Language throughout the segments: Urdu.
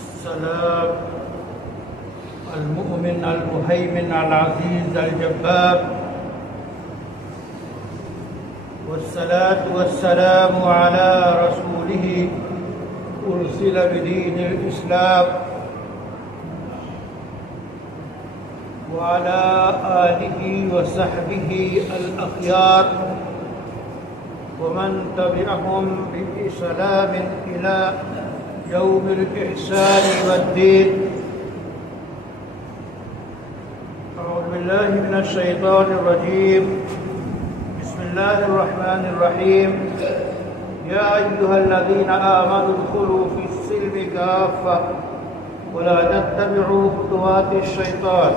السلام المؤمن المهيمن العزيز الجبار، والصلاة والسلام على رسوله أرسل بدين الإسلام وعلى آله وصحبه الأخيار ومن تبعهم بإسلام إلى يوم الإحسان والدين. أعوذ بالله من الشيطان الرجيم. بسم الله الرحمن الرحيم. يا أيها الذين آمنوا ادخلوا في السلم كافة ولا تتبعوا خطوات الشيطان.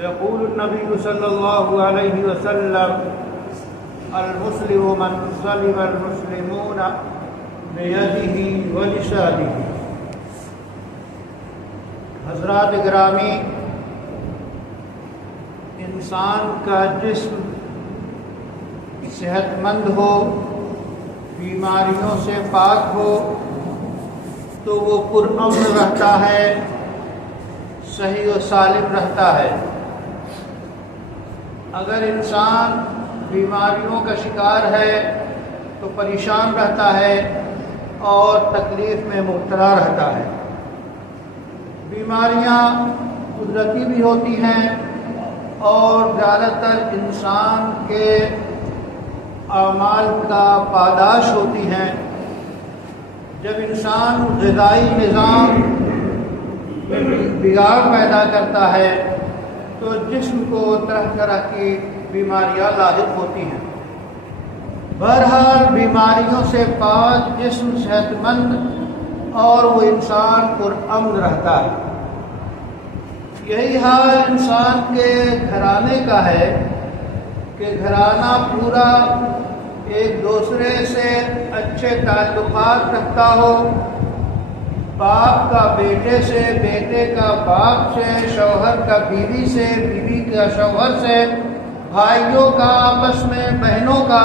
يقول النبي صلى الله عليه وسلم: المسلم من سلم المسلمون بیدہ ولسانہ. حضرات گرامی، انسان کا جسم صحت مند ہو، بیماریوں سے پاک ہو تو وہ پرامن رہتا ہے، صحیح و سالم رہتا ہے. اگر انسان بیماریوں کا شکار ہے تو پریشان رہتا ہے اور تکلیف میں مبتلا رہتا ہے. بیماریاں قدرتی بھی ہوتی ہیں اور زیادہ تر انسان کے اعمال کا پاداش ہوتی ہیں. جب انسان غذائی نظام میں بگاڑ پیدا کرتا ہے تو جسم کو طرح طرح کی بیماریاں لاحق ہوتی ہیں. بہرحال بیماریوں سے پاک جسم صحت مند اور وہ انسان پرامن رہتا ہے. یہی حال انسان کے گھرانے کا ہے کہ گھرانہ پورا ایک دوسرے سے اچھے تعلقات رکھتا ہو. باپ کا بیٹے سے، بیٹے کا باپ سے، شوہر کا بیوی سے، بیوی کا شوہر سے، بھائیوں کا آپس میں، بہنوں کا،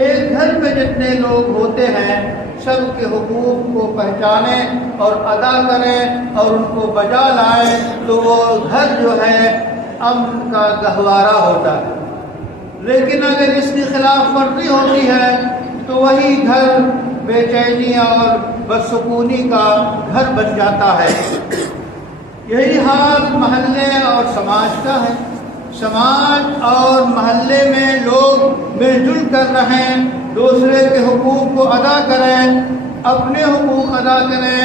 ایک گھر میں جتنے لوگ ہوتے ہیں سب کے حقوق کو پہچانیں اور ادا کریں اور ان کو بجا لائیں تو وہ گھر جو ہے امن کا گہوارہ ہوتا ہے. لیکن اگر اس کی خلاف ورزی ہوتی ہے تو وہی گھر بے چینی اور بدسکونی کا گھر بن جاتا ہے. یہی حال محلے اور سماج کا ہے. سماج اور محلے میں لوگ مل جل کر رہیں، دوسرے کے حقوق کو ادا کریں، اپنے حقوق ادا کریں،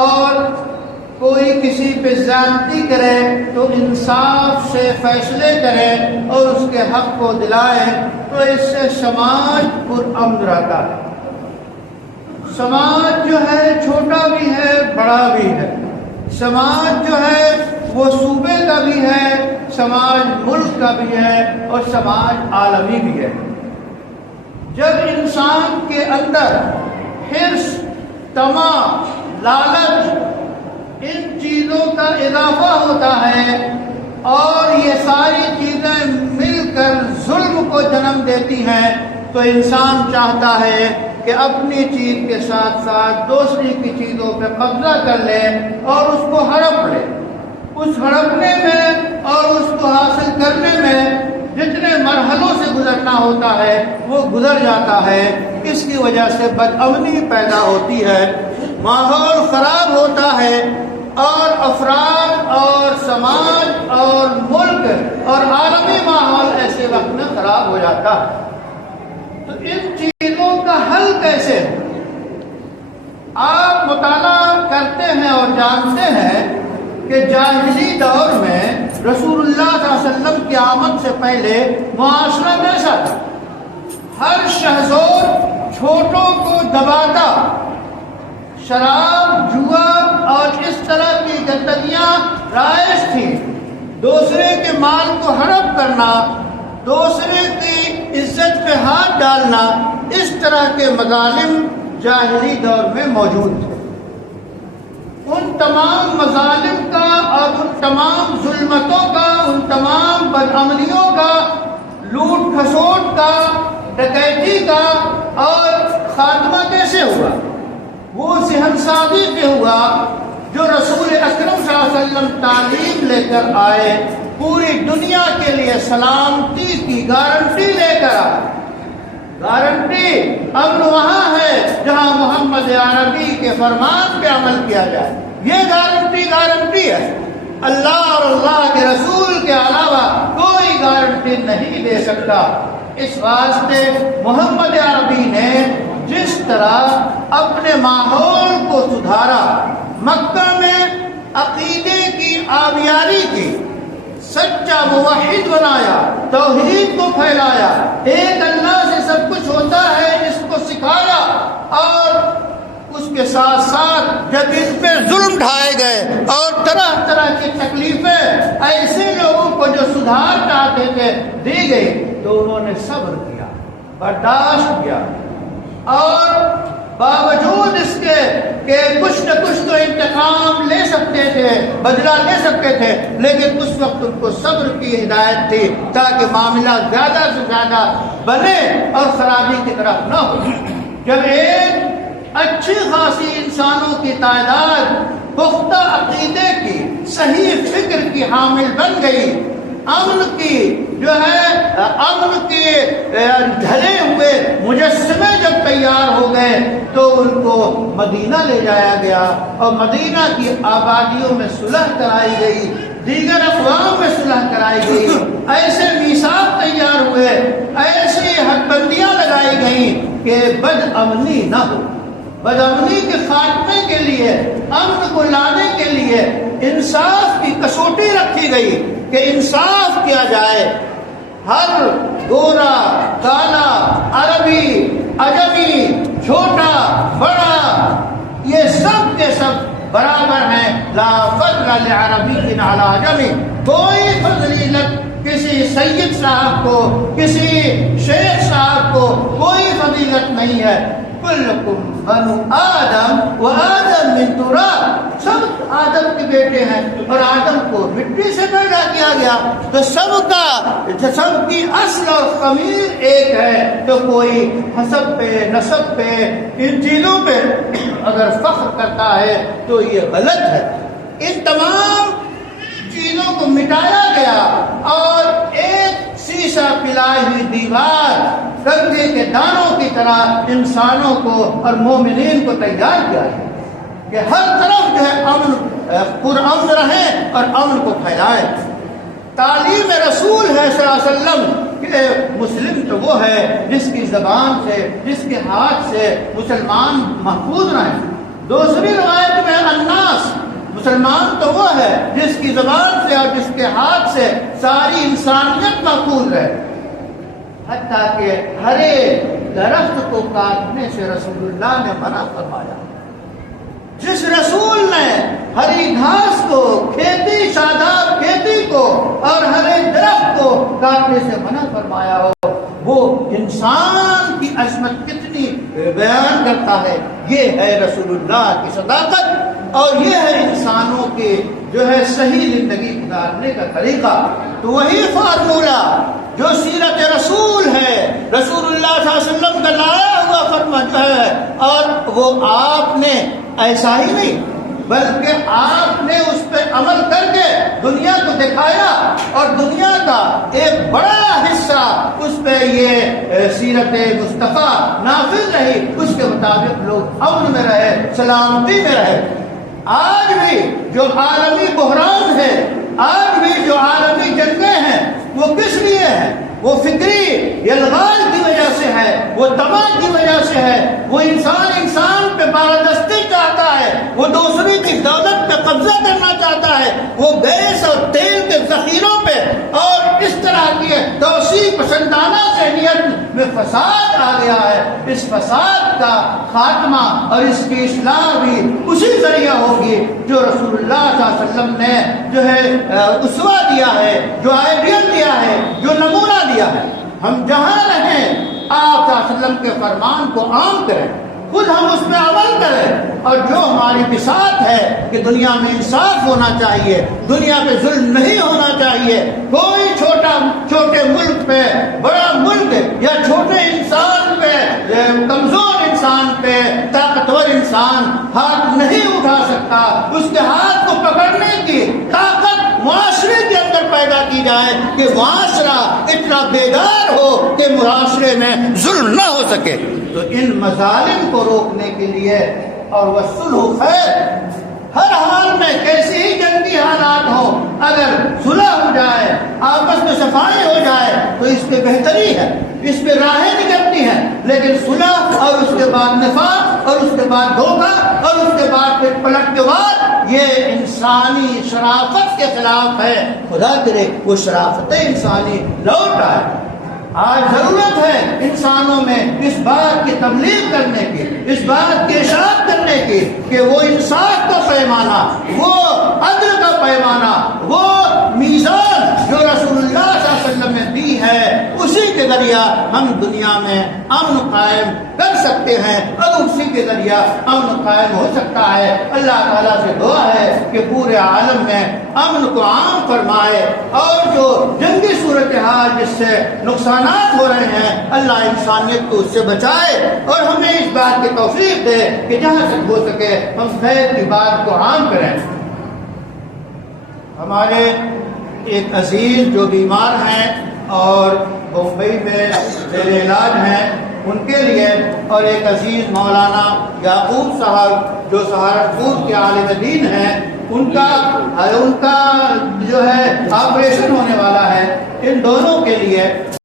اور کوئی کسی پہ زیادتی کرے تو انصاف سے فیصلے کریں اور اس کے حق کو دلائیں تو اس سے سماج پرامن رہتا ہے. سماج جو ہے چھوٹا بھی ہے، بڑا بھی ہے. سماج جو ہے وہ صوبے کا بھی ہے، سماج ملک کا بھی ہے اور سماج عالمی بھی ہے. جب انسان کے اندر حرص، طمع، لالچ، ان چیزوں کا اضافہ ہوتا ہے اور یہ ساری چیزیں مل کر ظلم کو جنم دیتی ہیں تو انسان چاہتا ہے کہ اپنی چیز کے ساتھ ساتھ دوسری کی چیزوں پہ قبضہ کر لے اور اس کو ہڑپ لے. اس ہڑپنے میں اور اس کو حاصل کرنے میں جتنے مرحلوں سے گزرنا ہوتا ہے وہ گزر جاتا ہے. اس کی وجہ سے بدامنی پیدا ہوتی ہے، ماحول خراب ہوتا ہے اور افراد اور سماج اور ملک اور عالمی ماحول ایسے وقت میں خراب ہو جاتا ہے. تو ان چیزوں کا حل کیسے ہے؟ آپ مطالعہ کرتے ہیں اور جانتے ہیں کہ جاہلی دور میں رسول اللہ صلی اللہ علیہ وسلم کی آمد سے پہلے معاشرہ کیسا تھا؟ ہر شہزور چھوٹوں کو دباتا، شراب، جوا اور اس طرح کی گندگیاں رائج تھیں. دوسرے کے مال کو ہڑپ کرنا، دوسرے کی عزت پہ ہاتھ ڈالنا، اس طرح کے مظالم جاہلی دور میں موجود تھے. ان تمام مظالم کا اور ان تمام ظلمتوں کا، ان تمام بدعملیوں کا، لوٹ کھسوٹ کا، ڈکیتی کا اور خاتمہ کیسے ہوا؟ وہ صحن سازی کے میں ہوا جو رسول اکرم صلی اللہ علیہ وسلم تعلیم لے کر آئے، پوری دنیا کے لیے سلامتی کی گارنٹی لے کر آئے۔ گارنٹی امن وہاں ہے جہاں محمد عربی کے فرمان پہ عمل کیا جائے، یہ گارنٹی ہے۔ اللہ اور اللہ کے رسول کے علاوہ کوئی گارنٹی نہیں دے سکتا۔ اس واسطے محمد عربی نے جس طرح اپنے ماحول کو سدھارا، مکہ میں عقیدے کی آبیاری کی، سچا موحد بنایا، توحید کو پھیلایا، ایک اللہ سے سب کچھ ہوتا ہے اس کو سکھایا، اور اس کے ساتھ ساتھ جب ان پہ ظلم ڈھائے گئے اور طرح طرح کی تکلیفیں ایسے لوگوں کو جو سدھار چاہتے تھے دی گئی، تو انہوں نے صبر کیا، برداشت کیا، اور باوجود اس کے کہ کچھ نہ کچھ تو انتقام لے سکتے تھے، بدلہ لے سکتے تھے، لیکن اس وقت ان کو صبر کی ہدایت تھی تاکہ معاملہ زیادہ سے زیادہ بنے اور خرابی کی طرف نہ ہو۔ جب ایک اچھی خاصی انسانوں کی تعداد پختہ عقیدے کی، صحیح فکر کی حامل بن گئی، امن کی جو ہے امن کے ڈھلے ہوئے مجسمے جب تیار ہو گئے، تو ان کو مدینہ لے جایا گیا اور مدینہ کی آبادیوں میں صلح کرائی گئی، دیگر اقوام میں صلح کرائی گئی، ایسے میثاق تیار ہوئے، ایسی حد بندیاں لگائی گئیں کہ بد امنی نہ ہو۔ بد امنی کے خاتمے کے لیے، امن کو لانے کے لیے انصاف کی کسوٹی رکھی گئی کہ انصاف کیا جائے، ہر گورا، کالا، عربی، عجمی، چھوٹا، بڑا، یہ سب کے سب برابر ہیں۔ لا فضل لعربی علی عجمی، کوئی فضیلت کسی سید صاحب کو، کسی شیخ صاحب کو کوئی فضیلت نہیں ہے۔ کلکم بنو آدم و آدم من تراب، سب آدم کے بیٹے ہیں اور آدم کو مٹی سے پیدا کیا گیا، تو سب کی اصل اور خمیر ایک ہے۔ تو کوئی حسب پہ، نسب پہ، ان چیزوں پہ اگر فخر کرتا ہے تو یہ غلط ہے۔ ان تمام چیزوں کو مٹایا گیا اور ایک شیشہ پلائی ہوئی دیوار کنگے کے دانوں کی طرح انسانوں کو اور مومنین کو تیار کیا ہے کہ ہر طرف جو ہے امن پرامن رہے اور امن کو پھیلائے۔ تعلیم رسول ہے صلی اللہ علیہ وسلم کہ مسلم تو وہ ہے جس کی زبان سے، جس کے ہاتھ سے مسلمان محفوظ رہیں۔ دوسری روایت میں الناس، مسلمان تو وہ ہے جس کی زبان سے اور جس کے ہاتھ سے ساری انسانیت محفوظ رہے۔ حتیٰ کہ ہرے درخت کو کاٹنے سے رسول اللہ نے منع فرمایا۔ جس رسول نے ہری گھاس کو، کھیتی، شاداب کھیتی کو اور ہرے درخت کو کاٹنے سے منع فرمایا ہو، وہ انسان کی عظمت کتنی بیان کرتا ہے۔ یہ ہے رسول اللہ کی صداقت اور یہ ہے انسانوں کے جو ہے صحیح زندگی گزارنے کا طریقہ۔ تو وہی فارمولہ جو سیرت رسول ہے، رسول اللہ صلی اللہ علیہ وسلم کا لایا ہوا فرمان ہے، اور وہ آپ نے ایسا ہی نہیں بلکہ آپ نے اس پہ عمل کر کے دنیا کو دکھایا، اور دنیا کا ایک بڑا حصہ اس پہ یہ سیرت مصطفیٰ نافذ رہی، اس کے مطابق لوگ امن میں رہے، سلامتی میں رہے۔ آج بھی جو عالمی بحران ہے، آج بھی جو عالمی جنگیں ہیں، وہ کس لیے ہیں؟ وہ فکری یلغار کی وجہ سے ہے، وہ تباہ کی وجہ سے ہے۔ وہ انسان پہ بالادستی چاہتا ہے، وہ دوسری کی دولت پہ قبضہ کرنا چاہتا ہے، وہ گیس اور تیل کے ذخیروں پہ اور اس طرح کی توسیع پسندانہ ذہنیت میں فساد آ گیا ہے۔ اس فساد کا خاتمہ اور اس کی اصلاح بھی اسی ذریعہ ہوگی جو رسول اللہ صلی اللہ علیہ وسلم نے جو ہے اسوہ دیا ہے، جو آئیڈیل دیا ہے، جو نمونہ دیا ہے۔ ہم جہاں رہیں آپ صلی اللہ علیہ وسلم کے فرمان کو عام کریں، خود ہم اس پہ عمل کریں، اور جو ہماری بساط ہے کہ دنیا میں انصاف ہونا چاہیے، دنیا پہ ظلم نہیں ہونا چاہیے، کوئی چھوٹے ملک پہ، بڑا ملک یا چھوٹے انسان پہ، کمزور انسان پہ طاقتور انسان ہاتھ نہیں اٹھا سکتا، اس کے ہاتھ کو پکڑنے کی طاقت معاشرے کے اندر پیدا کی جائے کہ معاشرہ اتنا بیدار ہو کہ معاشرے میں ظلم نہ ہو سکے۔ تو ان مظالم کو روکنے کے لیے اور والصلح خیر، ہر حال میں کیسے ہی جنگی حالات ہو، اگر صلح ہو جائے، آپس میں صفائی ہو جائے تو اس پہ بہتری ہے، اس پہ راہیں نکلتی ہیں۔ لیکن صلح اور اس کے بعد نفاق اور اس کے بعد دھوکہ اور اس کے بعد پھر پلٹ کے بعد، یہ انسانی شرافت کے خلاف ہے۔ خدا کرے وہ شرافت انسانی لوٹ آئے۔ آج ضرورت ہے انسانوں میں اس بات کی تبلیغ کرنے کی، اس بات کی اشاعت کرنے کی کہ وہ انصاف کا پیمانہ، وہ عدل کا پیمانہ، وہ میزان جو رسول اللہ صلی اللہ علیہ وسلم نے دی ہے، اسی کے ذریعہ ہم دنیا میں امن قائم کر سکتے ہیں اور اسی کے ذریعہ امن قائم ہو سکتا ہے۔ اللہ تعالیٰ سے دعا ہے کہ پورے عالم میں امن کو عام فرمائے، اور جو جنگی صورتحال جس سے نقصانات ہو رہے ہیں، اللہ انسانیت کو اس سے بچائے اور ہمیں اس بات کی توفیق دے کہ جہاں تک ہو سکے ہم خیر کی بات کو عام کریں۔ ہمارے ایک عزیز جو بیمار ہیں اور بمبئی میں زیر علاج ہیں، ان کے لیے، اور ایک عزیز مولانا یعقوب صاحب جو سہارنپور کے عالم دین ہیں، ان کا جو ہے آپریشن ہونے والا ہے، ان دونوں کے لیے